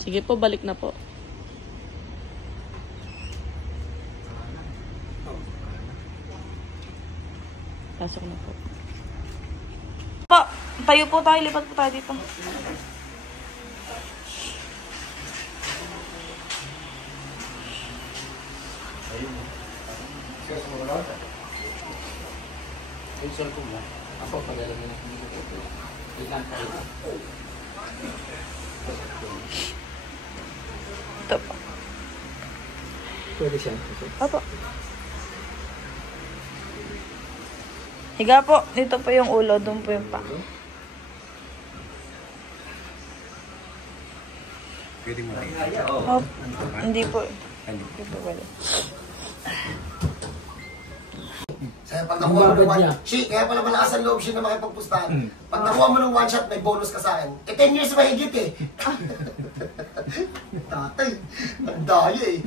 Sige po, balik na po. Pasok na po. Pa, tayo po tayo. Lipat po tayo dito. Yung cellphone mo, ako pag-alam nila kung ilan kayo. Ito po. Pwede siya. Opo. Higa po. Dito po yung ulo. Doon po yung pa. Pwede mo rin. Oh, hindi po. Hindi po pwede. Kaya pag nakuha mo ng one shot, kaya pala malakas ang loob siya na makipagpustahan. Pag nakuha mo ng one shot, may bonus ka sa akin. 10 years mahigit eh. Tatay, ang daya eh.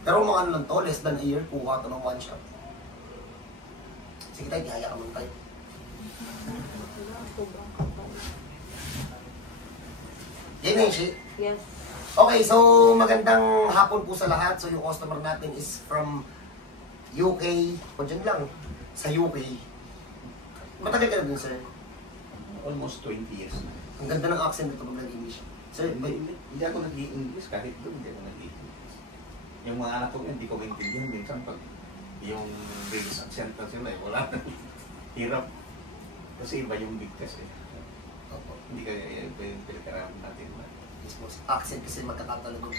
Pero mga ano lang to, less than a year, kuha to ng one shot. Sige tayo, tihaya ka muna tayo. Yan na yung shit. Yes. Okay, so magandang hapon po sa lahat. So yung customer natin is from UK. O dyan lang, sa UK. Matagal ka na dun, sir? Almost 20 years na. Ang ganda ng accent nito pag nag-English. Sir, Hindi ako nag-i-English kahit doon hindi ako nag-i-English. Yung mga anak ko hindi ko maintindihan. Minsan pag yung British accent na sila wala na. Hirap. Kasi iba yung big test eh. Hindi kaya yung pinagkaraman natin. accent kasi magkakatalago.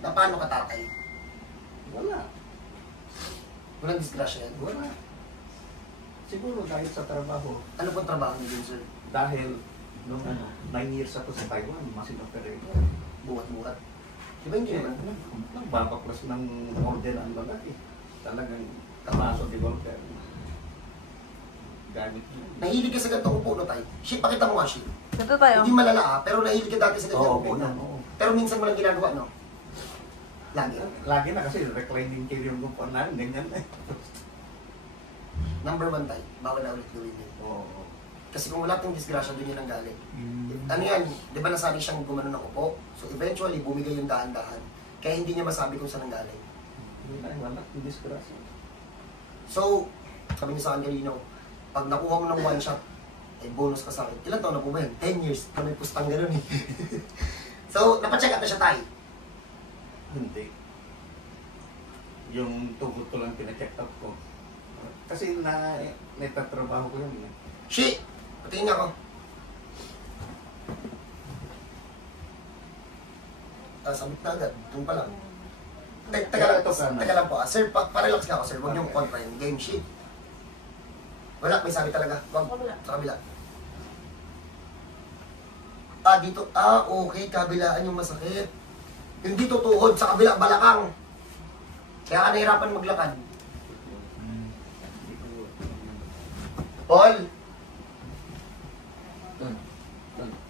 Na paano ka tatay? Wala. Walang disgrasya yan? Wala. Siguro dahil sa trabaho. Ano pong trabaho niyo din, sir? Dahil nung 9 years ako sa Taiwan, machine operator. Buhat-buhat. Di ba hindi naman? Nagbabaklas ng order ang lalaki. Talagang kamaso di order. Gamit yun. Nahilig ka sa ganitong upo, no, tay? Shit, pakita mo nga, shit. Ito tayo. Hindi malala, pero nahilig ka dati sa ganitong upo, ganyan, no? oo. Pero minsan mo lang ginagawa, no? Lagi. Lagi na kasi reclining chair yung gupuan namin, ganyan na. Number 1, tay. Bawal na ulit gawin yun. Oo. Kasi kung wala tong disgrasya, doon yun ang galing. Ano yan? Di ba nasabi siyang gumano ng upo? So eventually, bumigay yung dahan-dahan. Kaya hindi niya masabi kung saan ang galing. Wala, hindi disgrasya. So, sabi niya sa akin kanino, pag nakuha mo ng one shot, ay bonus ka sa akin. Ilan taon na po ba yun? 10 years. Kami pustang ganun eh. So, napacheck up na siya tayo. Hindi. Yung tungkol ko lang pina-check up ko. Kasi netatrabaho ko yun. Shit! Patingin niya ako. Sabit na agad. Doon pa lang. Teka lang po. Sir, pa-relax ka ako, sir. Huwag niyong kontra yun. Game sheet. Wala, may sabi talaga. Wag. Sa kabila. Dito. Okay. Kabilaan yung masakit. Yung dito tuhod. Sa kabila, balakang. Kaya ka nahirapan maglakad. Paul!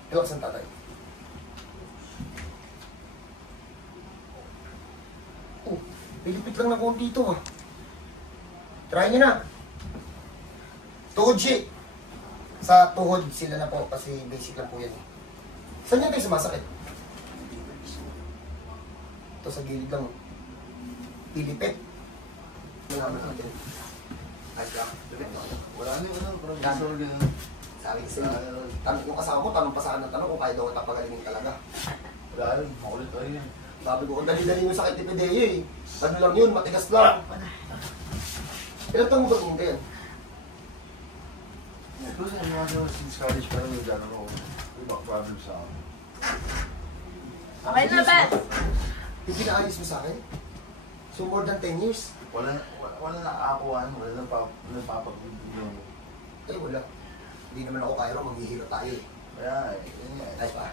Relax ang tatay. Pilipit lang na konti ito ah. Try nyo na. Tuhod shit. Sa tuhod sila na po kasi basic lang po yan eh. Saan yan tayo sumasakit? Ito sa gilid lang. Pilipit. Mangamit natin. Ayos lang. Wala na yung professor din. Sabi kasi, tanong yung kasama mo, tanong pa sa akin ng tanong kung kaya daw kita pagalingin talaga. Wala rin, makulit tayo yan. Sabi ko, dali-dali yung sakit ni Pedeye eh. Ano lang yun, matigas lang. Ilan taong mo ba kung yan? Kasi ang mga since college pa rin yung gano'n ako. Ibang problem sa akin. Okay na, Ben. Yung pinaayos mo sa akin? So more than 10 years? Wala nakakakuhaan, wala napapagpipigyan mo. Eh wala. Hindi naman ako kaya maghihiro tayo eh. Kaya, yun nga. Nice pa.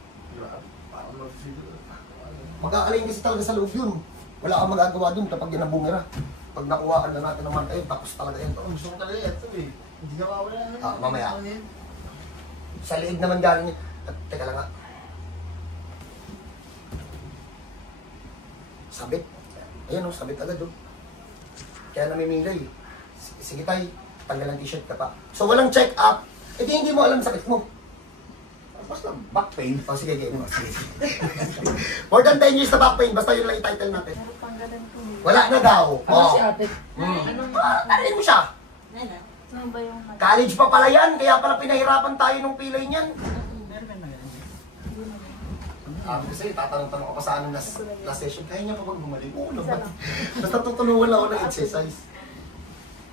Parang mag-figure. Magkakaling kasi talaga sa loob yun. Wala kang magagawa dun kapag yan ang bumira. Pag nakuhaan na natin naman tayo, tapos talaga yan. Ang gusto ko talaga ito eh. Hindi ka mawala na. Mamaya. Sa liig naman galing yun. Teka lang nga. Sabit. Ayan o, sabit agad o. Kaya namimilay. Sige tayo. Tanggal ang t-shirt ka pa. So, walang check-up. Eh, di hindi mo alam sakit mo. Basta back pain. O, sige, game mo. Sige. More than 10 years na back pain. Basta yun lang i-title natin. Pero tanggalan ko. Wala na daw. Ano Oh. si ate? Narinig mo siya. Ano ba yung... College pa pala yan. Kaya pala pinahirapan tayo nung pilay niyan. Kasi tatanong-tanong ako sa anong last session. Kaya niya pa pag bumalik. Oo naman. Basta tutulungan lang ako ng exercise.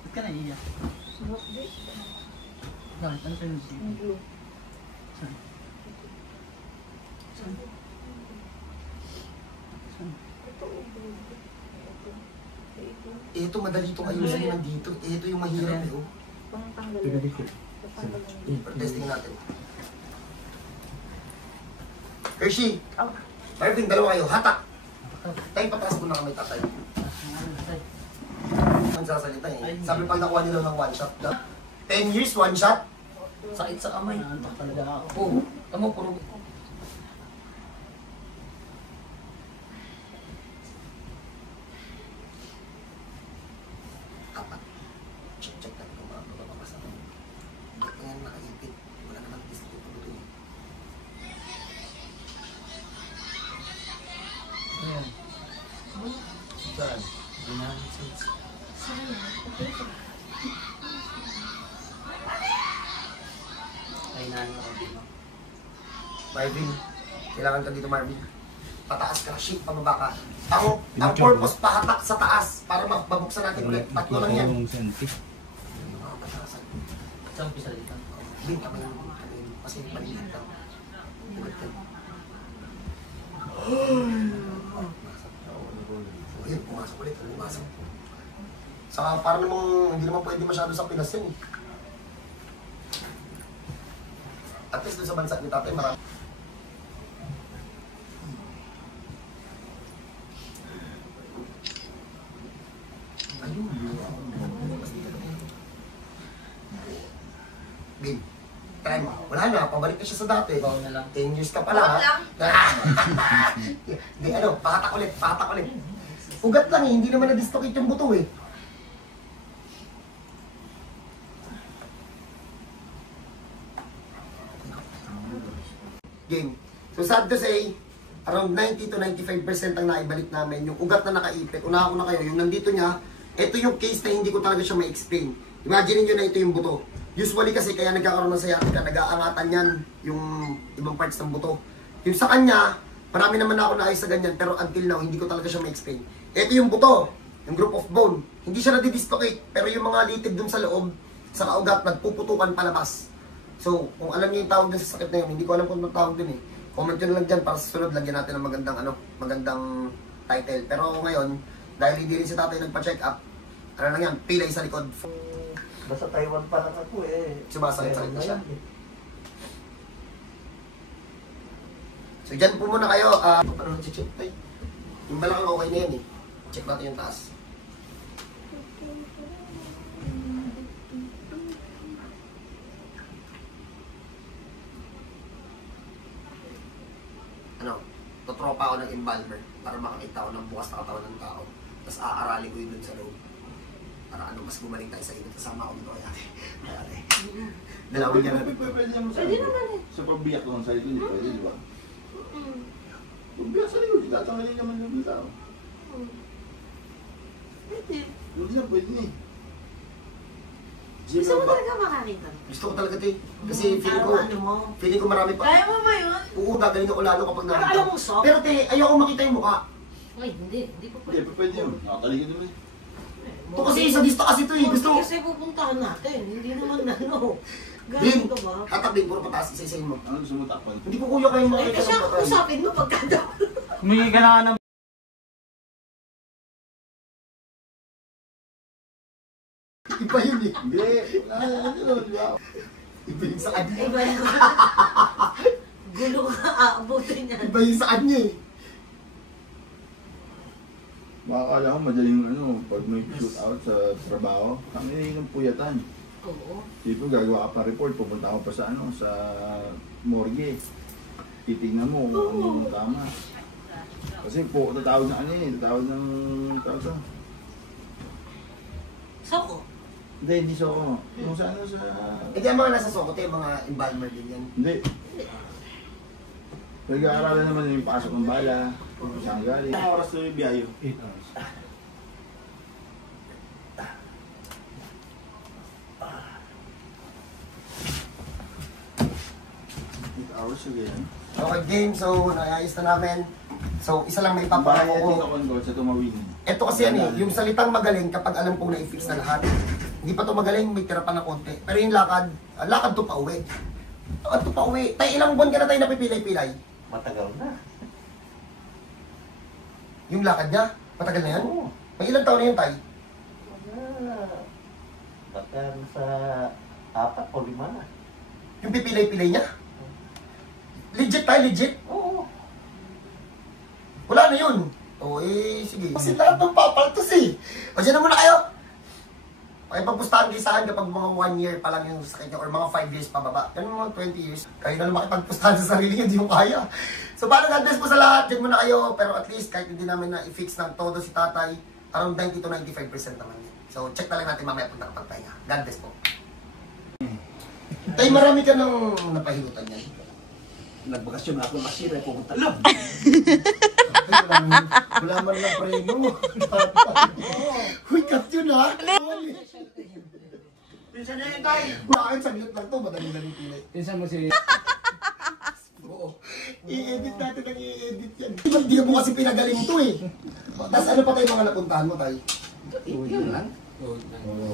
Ba't ka naiiyak? Bakit? Ano kayo nasiya? Yung glue. Saan? Saan? Saan? Ito, madali itong ayusin nandito. Ito yung mahirap eh. Oh. Pang tanggalan. Tanggalan. Testing natin. Hershey, Oh. Marvin, dalawa kayo. Hatak! Tayo pataas ko na kami tatay. Ang sasalita eh. Sabi pag nakuha nila ng one shot na. 10 years, one shot. Sakit sa kamay. Naantok talaga ako. Oo. Tamo, puro. Kapat. Check natin kung mga papapasa. Ngayon nakaipit. Wala naman test ko. Ayan. Saan? Ay, nani ako dito. Marvin, kailangan ka dito, Marvin. Pataas ka, shit, pababa ka. Ang purpose, pahatak sa taas para mabuksan natin ulit. Tatlo lang yan. Saan pisa dito? Hindi, kami lang. Kasi maliit lang. Ulit yan. Ayun, pumasok ulit. Pumasok. Saka para namang hindi naman pwede masyado sa Pinas yan eh. At least doon sa bansa ni tatay, marami. Ayun. Bin, time. Wala na, pabalik na siya sa dati. Bawa na lang. 10 years ka pala. Hindi, ano, pahatak ulit, pahatak ulit. Ugat lang eh, hindi naman na-dislocate yung buto eh. Game. So sad to say, around 90 to 95% ang naibalik namin. Yung ugat na nakaipit, unahan ko na kayo, yung nandito niya, ito yung case na hindi ko talaga siya ma-explain. Imagine niyo na ito yung buto. Usually kasi kaya nagkakaroon ng sciatica, nag-aangatan yan yung ibang parts ng buto. Yung sa kanya, marami naman ako naayos sa ganyan, pero until now, hindi ko talaga siya ma-explain. Ito yung buto, yung group of bone. Hindi siya nadidislocate, pero yung mga litid dun sa loob, sa kaugat, nagpuputukan palabas. So, kung alam niyo yung tawag dun sa sakit na yun, hindi ko alam kung anong tawag dun eh. Comment nyo na lang dyan para sa sunod, lagyan natin ng magandang, magandang title. Pero ngayon, dahil hindi rin si tatay nagpa-check up, ano lang yan, pilay sa likod. Basta Taiwan pa lang ako eh. Sumasakit-sakit na siya. So dyan po muna kayo, paano check tayo? Yung balakang okay na yan eh. Check natin yung taas. Ano, tutropa ako ng embalmer para makakita ko ng bukas na katawan ng tao. Tapos aarali ko yun dun sa loob. Para ano, mas gumaling tayo sa inyo. Kasama ako dito kay ate. Kay ate. Dalawin niya natin. Pwede naman sa sa pagbiyak naman sa likod, hindi pwede, di ba? Pagbiyak sa likod, tatanggalin naman yung tao. Pwede. Hindi na pwede eh. Gusto mo talaga makakita? Gusto ko talaga ito eh. Kasi Ano mo? feeling ko marami pa. Kaya mo ba yun? Oo, gagaling ako lalo kapag Pero nakita. alam mo, soft. Pero te, ayoko makita yung mukha. Ay, hindi ko Hindi, pwede yun. Nakatalikod naman eh. Ito kasi isa dista kasi ito eh. Gusto ko. Kasi pupuntahan natin. Hindi naman ano. Bin, Galing ka ba? hatak din, puro pataas isa-isahin mo. Ano gusto mo takpan? Hindi ko kuya kayong Ay, makita kasi ng ako patay. usapin mo pagkada. Humingi ka na nga ng... Iba yun eh. Hindi, ano, di ba? Iba yung saan niya. Iba yun. Gulo ka, aabutin niya. Iba yung saan niya eh. Makakala ko madaling ano, pag may shoot out sa trabaho, kami ng puyatan. Oo. Dito gagawa ka pa report, pupunta ako pa sa ano, sa morgue. Titignan mo kung ano yung tama. Kasi po, tatawag ng ano eh, tatawag ng tawag sa. Soko. Hindi so. Kung sa ano sa... Hindi ang mga nasa Sokote, mga embalmer din yan. Hindi. Nag-aaralan naman yung pasok ng bala. Kung saan galing. Ilang oras na yung biyayo? 8 hours. 8 hours sige yan. Okay, game. So, naayos na namin. So, isa lang may papakako Bayan ko. dito control sa tumawin. Ito kasi yan eh, yung salitang magaling kapag alam kong na-fix na lahat. Hindi pa to magaling, may tira pa na konti. Pero yung lakad to pa uwi. Lakad to pa uwi. Tay, ilang buwan ka na tayo napipilay-pilay? Matagal na. Yung lakad niya, matagal na yan? Oo. May ilang taon na yun, Tay? Baka sa 4 o 5 na. Yung pipilay-pilay niya? Legit tayo, legit? Oo. Wala na yun. O eh, sige. Kasi lahat ng papaltos eh. O dyan na muna kayo. Makipagpustahan kayo saan kapag mga 1 year pa lang yung sakit niya or mga 5 years pababa. Yan mga 20 years. Kayo na lang makipagpustahan sa sarili niyo, hindi mo kaya. So paano God bless po sa lahat. Dyan muna kayo. Pero at least kahit hindi namin na-fix ng todo si tatay, around 90 to 95% naman yun. So check na lang natin mamaya kung nakapagpahinga. God bless po. Tay, marami ka nang napahilutan yan. Nagbakasyon ako ng masira, pumunta lang. Wala man lang preno. Uy, cut yun ha. Pinsan na yun tayo. Bakit saglit lang to, madali-dali pilay. Pinsan mo si... Oo. I-edit natin ang i-edit yan. Hindi mo kasi pinagaling to eh. Tapos ano pa tayo mga napuntahan mo tayo? Yun lang.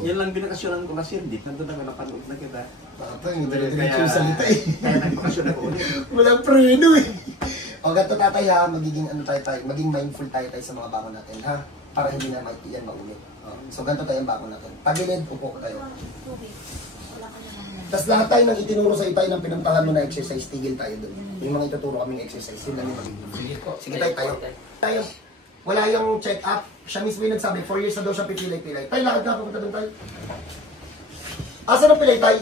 Yan lang binakasyonan ko na sir. Dito nandun na napanood na kita. Tatay, hindi diretso yung salita eh. Kaya nagbakasyon ako ulit. Walang preno eh. O ganito tatay ha, magiging ano tayo, maging mindful tayo sa mga bangon natin ha. Para hindi na yan maulit. So ganito tayo ang bangon natin. Pagilid, upo ko tayo. Tapos lahat tayo nang itinuro sa itay ng pinuntahan mo na exercise, tigil tayo doon. Yung mga ituturo kaming exercise, yun lang yung magiging. Sige po. Sige tayo. Tayo. Wala yung check-up. Siya mismo yung nagsabi, 4 years na daw siya pipilay-pilay. Tayo, lakad ka, pupunta doon tayo. Asan ang pilay tayo?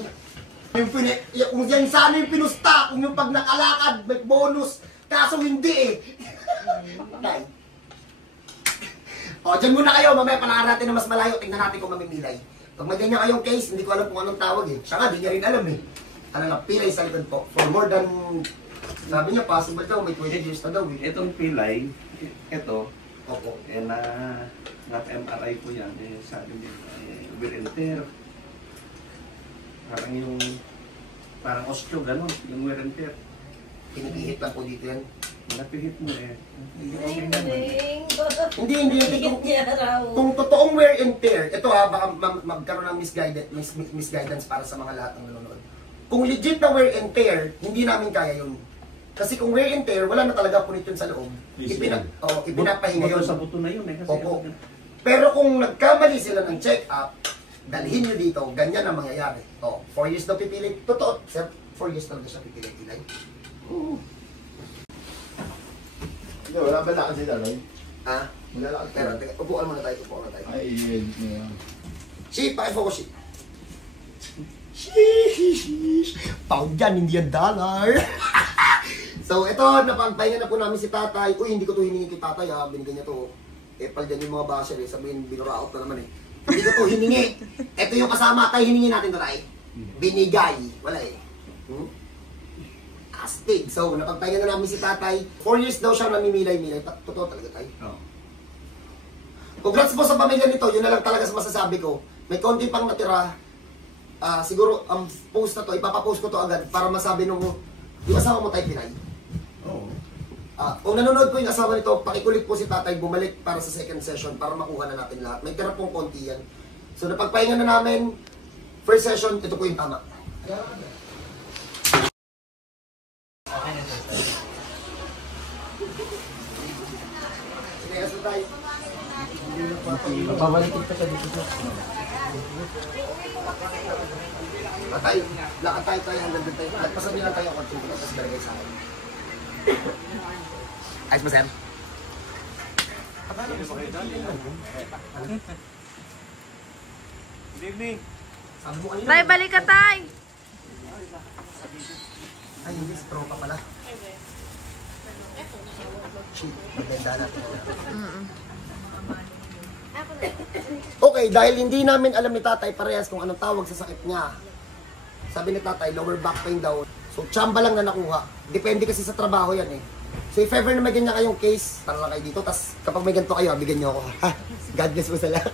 Kung yan sana yung pinusta, kung yung pag nakalakad, may bonus. Kaso hindi eh. Tayo. O, dyan muna kayo. Mamaya panahar natin na mas malayo. Tingnan natin kung mamimilay. Pag may ganyan kayong case, hindi ko alam kung anong tawag eh. Siya nga, di niya rin alam eh. Ano na, pilay sa likod po. For more than, sabi niya, possible daw, may 20 years na daw eh. Itong pilay, ito, Opo. MRI ko yan, sabi niya, wear and tear. Parang osteo, gano'n, yung wear and tear. Pinipihit lang po dito yan. Napihit mo hindi okay naman. Hindi. Kung totoong wear and tear, ito ha, baka magkaroon ng misguidance para sa mga lahat ng nanonood. Kung legit na wear and tear, hindi namin kaya yun. Kasi kung wear and tear, wala na talaga punit yun sa loob. Ipinapahinga yun. Sa buto na yun eh. Kasi Opo. Pero kung nagkamali sila ng check-up, dalhin nyo dito, ganyan ang mangyayari. 4 years daw pipili. Totoo, sir, 4 years daw siya pipili-pilay. Hindi, wala ba lakad si Daloy? Ha? Wala lakad. Pero, teka, upuan muna tayo, upuan muna tayo. Ay, i-edit mo yan. Si, pakifocus si. Sheesh! Pound yan, hindi yan dollar. So, ito, napagpahinga na po namin si tatay. Uy, hindi ko to hiningi kay tatay ha. Binigyan niya to. Pal dyan yung mga basher eh. Sabihin, binuraot na naman eh. Hindi ko to hiningi. Ito yung kasama tayo, hiningi natin to tayo. Binigay. Wala eh. Astig. So, napagpahinga na namin si tatay. 4 years daw siya namimilay-milay. Totoo talaga tayo. Oo. Congrats po sa pamilya nito. Yun na lang talaga sa masasabi ko. May konti pang natira. Siguro, ang post na to, ipapapost ko to agad para masabi nung yung asawa mo tayo Pinay. Oo. Kung nanonood po yung asawa nito, pakikulit po si tatay bumalik para sa second session para makuha na natin lahat. May tira pong konti yan. So napagpahinga na namin, first session, ito po yung tama. Sinayas na tayo. Mababalikin pa siya dito. Patay, lakad tayo hanggang doon tayo. Nagpasabi lang tayo kung tulog tapos dalagay sa akin. Ayos mo, Sam? Good evening. Tay, balik ka, tay! Ay, hindi. Tropa pala. Shit, magbenda natin. Okay, dahil hindi namin alam ni tatay parehas kung anong tawag sa sakit niya. Sabi ni tatay, lower back pain daw. So, tsamba lang na nakuha. Depende kasi sa trabaho yan eh. So, if ever na may ganyan kayong case, tara lang kayo dito. Tapos, kapag may ganito kayo, bigyan niyo ako. Ha? God bless po sa lahat.